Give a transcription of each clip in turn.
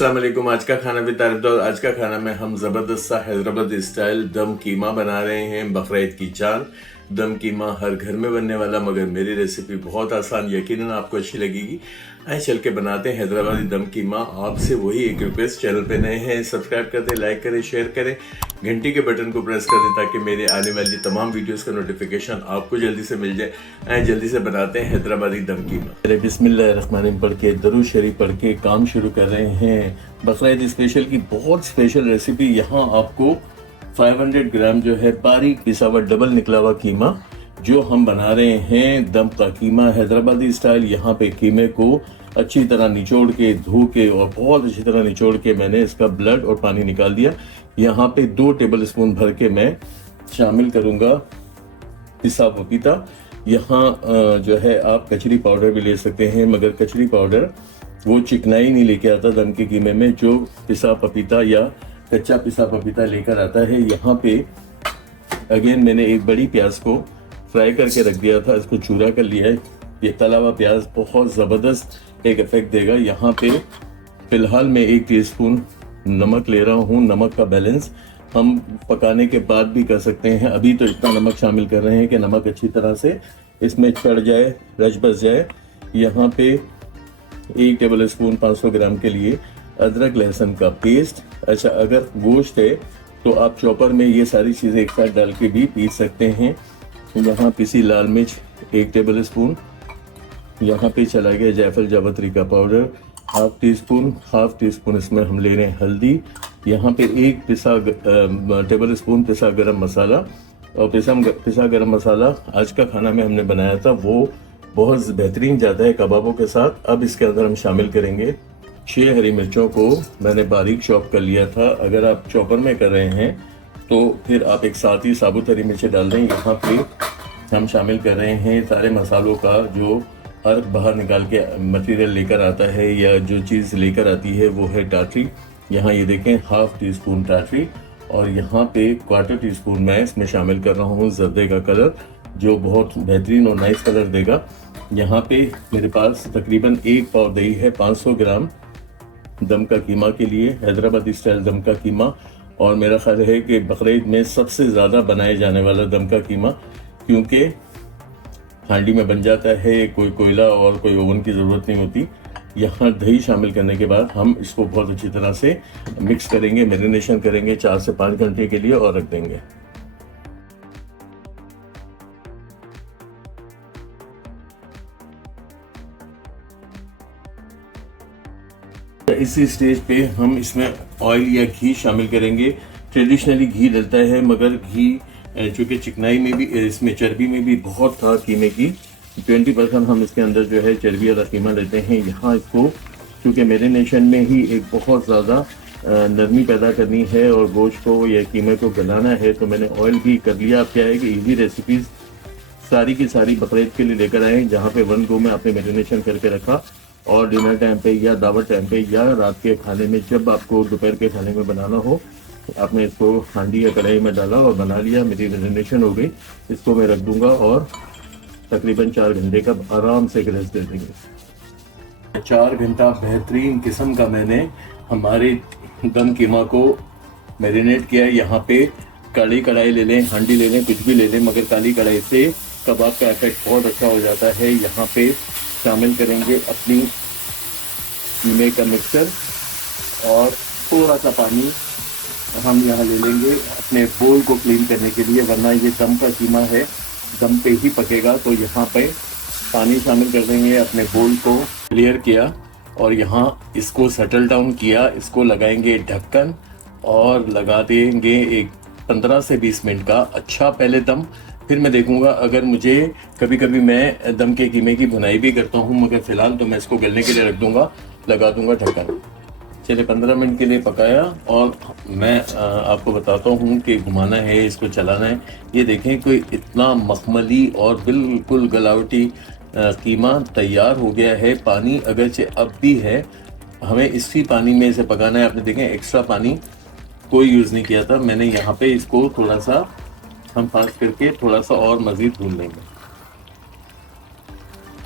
अस्सलाम वालेकुम। आज का खाना भी तारीफ दो। आज का खाना में हम ज़बरदस्त सा हैदराबाद स्टाइल दम कीमा बना रहे हैं। बकरीद की जान दम कीमा हर घर में बनने वाला, मगर मेरी रेसिपी बहुत आसान, यकीनन आपको अच्छी लगेगी। आए चल के बनाते हैं हैदराबादी दम कीमा। आपसे वही एक रिक्वेस्ट, चैनल पे नए हैं सब्सक्राइब कर दें, लाइक करें, शेयर करें, घंटी के बटन को प्रेस कर दें ताकि मेरे आने वाली तमाम वीडियोस का नोटिफिकेशन आपको जल्दी से मिल जाए। आए जल्दी से बनाते हैं हैदराबादी दम कीमा। बिस्मिल्लाहिर्रहमानिर्रहीम पढ़ के, दरूद शरीफ पढ़ के काम शुरू कर रहे हैं। बकरीद स्पेशल की बहुत स्पेशल रेसिपी। यहाँ आपको 500 ग्राम जो है बारीक पिसा हुआ डबल निकला हुआ कीमा जो हम बना रहे हैं, दम का कीमा हैदराबादी स्टाइल। यहाँ पे कीमे को अच्छी तरह निचोड़ के, धो के और बहुत अच्छी तरह निचोड़ के मैंने इसका ब्लड और पानी निकाल दिया। यहाँ पे 2 टेबल स्पून भर के मैं शामिल करूँगा पिसा पपीता। यहाँ जो है आप कचरी पाउडर भी ले सकते हैं, मगर कचरी पाउडर वो चिकनाई नहीं लेके आता दम के कीमे में जो पिसा पपीता या कच्चा पिसा पपीता लेकर आता है। यहाँ पे अगेन मैंने एक बड़ी प्याज को फ्राई करके रख दिया था, इसको चूरा कर लिया है। ये तला हुआ प्याज बहुत ज़बरदस्त एक इफेक्ट देगा। यहाँ पे फिलहाल मैं 1 टीस्पून नमक ले रहा हूँ। नमक का बैलेंस हम पकाने के बाद भी कर सकते हैं। अभी तो इतना नमक शामिल कर रहे हैं कि नमक अच्छी तरह से इसमें चढ़ जाए, रच बस जाए। यहाँ पे 1 टेबल स्पून 500 ग्राम के लिए अदरक लहसुन का पेस्ट। अच्छा, अगर गोश्त है तो आप चॉपर में ये सारी चीज़ें एक साथ डाल के भी पीस सकते हैं। यहाँ पिसी लाल मिर्च 1 टेबल स्पून। यहाँ पे चला गया जायफल जावित्री का पाउडर हाफ टी स्पून इसमें हम ले रहे हैं हल्दी। यहाँ पे 1 टेबल स्पून पिसा गरम मसाला। और पिसा गरम मसाला आज का खाना में हमने बनाया था, वो बहुत बेहतरीन जाता है कबाबों के साथ। अब इसके अंदर हम शामिल करेंगे 6 हरी मिर्चों को मैंने बारीक चॉप कर लिया था। अगर आप चॉपर में कर रहे हैं तो फिर आप एक साथ ही साबुत हरी मिर्चें डाल दें। यहाँ पे हम शामिल कर रहे हैं सारे मसालों का जो अर्क बाहर निकाल के मटेरियल लेकर आता है या जो चीज़ लेकर आती है वो है टाटरी। यहाँ ये देखें हाफ टी स्पून टाटरी। और यहाँ पे 1/4 टीस्पून मैं इसमें शामिल कर रहा हूँ जर्दे का कलर जो बहुत बेहतरीन और नाइस कलर देगा। यहाँ पे मेरे पास तकरीबन 1 पाव दही है 500 ग्राम दम का कीमा के लिए, हैदराबादी स्टाइल दम का कीमा। और मेरा ख्याल है कि बकरीद में सबसे ज़्यादा बनाए जाने वाला दम का कीमा, क्योंकि हांडी में बन जाता है, कोई कोयला और कोई ओवन की ज़रूरत नहीं होती। यहाँ दही शामिल करने के बाद हम इसको बहुत अच्छी तरह से मिक्स करेंगे, मैरिनेशन करेंगे 4 से 5 घंटे के लिए और रख देंगे। इसी स्टेज पे हम इसमें ऑयल या घी शामिल करेंगे। ट्रेडिशनली घी डलता है, मगर घी चूँकि चिकनाई में भी, इसमें चर्बी में भी बहुत था कीमे की, 20% हम इसके अंदर जो है चर्बी वाला कीमा लेते हैं। यहाँ इसको चूँकि मैरिनेशन में ही एक बहुत ज़्यादा नरमी पैदा करनी है और गोश्त को या कीमे को गलाना है, तो मैंने ऑयल भी कर लिया। अब क्या है कि ईजी रेसिपीज़ सारी की सारी बकरीद के लिए लेकर आए, जहाँ पे 1 गो में आपने मैरिनेशन करके रखा और डिनर टाइम पे या दावत टाइम पे या रात के खाने में, जब आपको दोपहर के खाने में बनाना हो, आपने इसको हांडी या कढ़ाई में डाला और बना लिया। मेरी मैरिनेशन हो गई, इसको मैं रख दूंगा और तकरीबन 4 घंटे का आराम से रेस्ट दे देंगे। 4 घंटा बेहतरीन किस्म का मैंने हमारे दम कीमा को मैरिनेट किया है। यहाँ पे काली कढ़ाई ले लें, हांडी ले लें, कुछ भी ले लें, मगर काली कढ़ाई से कबाब का इफेक्ट बहुत अच्छा हो जाता है। यहाँ पे शामिल करेंगे अपनी कीमे का मिक्सचर और थोड़ा सा पानी हम यहाँ ले लेंगे अपने बोल को क्लीन करने के लिए, वरना ये दम का कीमा है, दम पे ही पकेगा। तो यहाँ पे पानी शामिल कर देंगे, अपने बोल को क्लियर किया और यहाँ इसको सेटल डाउन किया। इसको लगाएंगे ढक्कन और लगा देंगे एक 15 से 20 मिनट का अच्छा पहले दम। फिर मैं देखूंगा, अगर मुझे कभी कभी मैं दम के कीमे की भुनाई भी करता हूँ, मगर फिलहाल तो मैं इसको गलने के लिए रख दूंगा, लगा दूंगा ढक्कन। चलिए 15 मिनट के लिए पकाया और मैं आपको बताता हूँ कि घुमाना है, इसको चलाना है। ये देखें कोई इतना मखमली और बिल्कुल गलावटी कीमा तैयार हो गया है। पानी अगरचे अब भी है, हमें इसी पानी में इसे पकाना है। आपने देखें एक्स्ट्रा पानी कोई यूज़ नहीं किया था मैंने। यहाँ पे इसको थोड़ा सा हम फास्ट करके थोड़ा सा और मज़ीद भून लेंगे।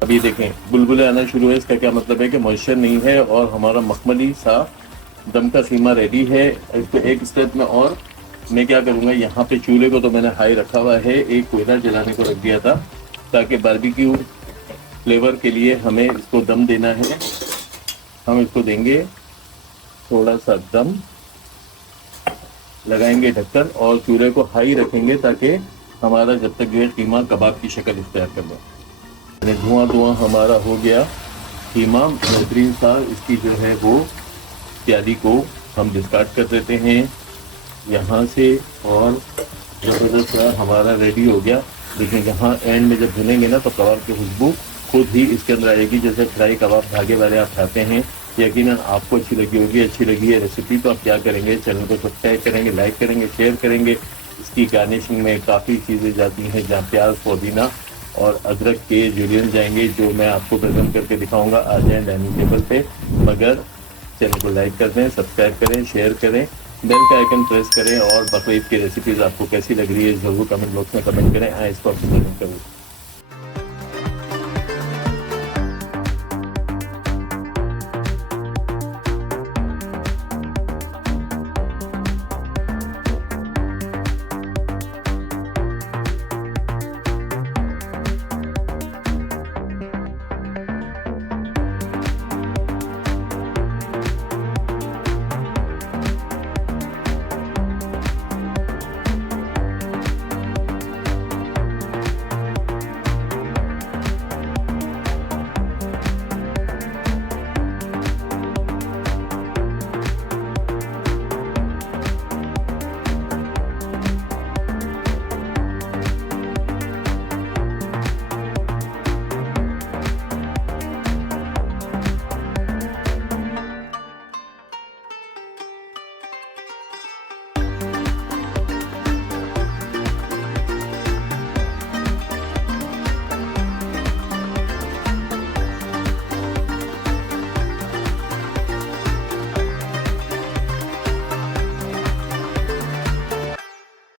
अभी देखें बुलबुले आना शुरू है, इसका क्या मतलब है कि मॉइस्चर नहीं है और हमारा मखमली सा दम का कीमा रेडी है। इसको एक स्टेप में और मैं क्या करूँगा, यहाँ पे चूल्हे को तो मैंने हाई रखा हुआ है, एक कोयला जलाने को रख दिया था ताकि बारबेक्यू फ्लेवर के लिए हमें इसको दम देना है। हम इसको देंगे थोड़ा सा दम, लगाएंगे ढक्कन और चूल्हे को हाई रखेंगे ताकि हमारा जब तक ये कीमा कबाब की शक्ल इख्तियार कर ले। धुआं हमारा हो गया कीमा बेहतरीन सा। इसकी जो है वो प्याली को हम डिस्कार्ड कर देते हैं यहाँ से और ज़बरदस्त हमारा रेडी हो गया। लेकिन यहाँ एंड में जब भुनेंगे ना तो कबाब की खुशबू खुद ही इसके अंदर आएगी, जैसे फ्राई कबाब धागे वाले आप खाते हैं। यकीनन आपको अच्छी लगी होगी। अच्छी लगी है रेसिपी तो आप क्या करेंगे, चैनल को सब्सक्राइब करेंगे, लाइक करेंगे, शेयर करेंगे। इसकी गार्निशिंग में काफ़ी चीज़ें जाती हैं, जहाँ प्याज, पुदीना और अदरक के जुलियन जाएंगे, जो मैं आपको प्रेजेंट करके दिखाऊंगा। आ जाएँ डाइनिंग टेबल पे, मगर चैनल को लाइक कर दें, सब्सक्राइब करें, शेयर करें, बेल का आइकन प्रेस करें और बकरीद की रेसिपीज़ आपको कैसी लग रही है ज़रूर कमेंट बॉक्स में कमेंट करें। आए इसको आप प्रेजेंट करूँ।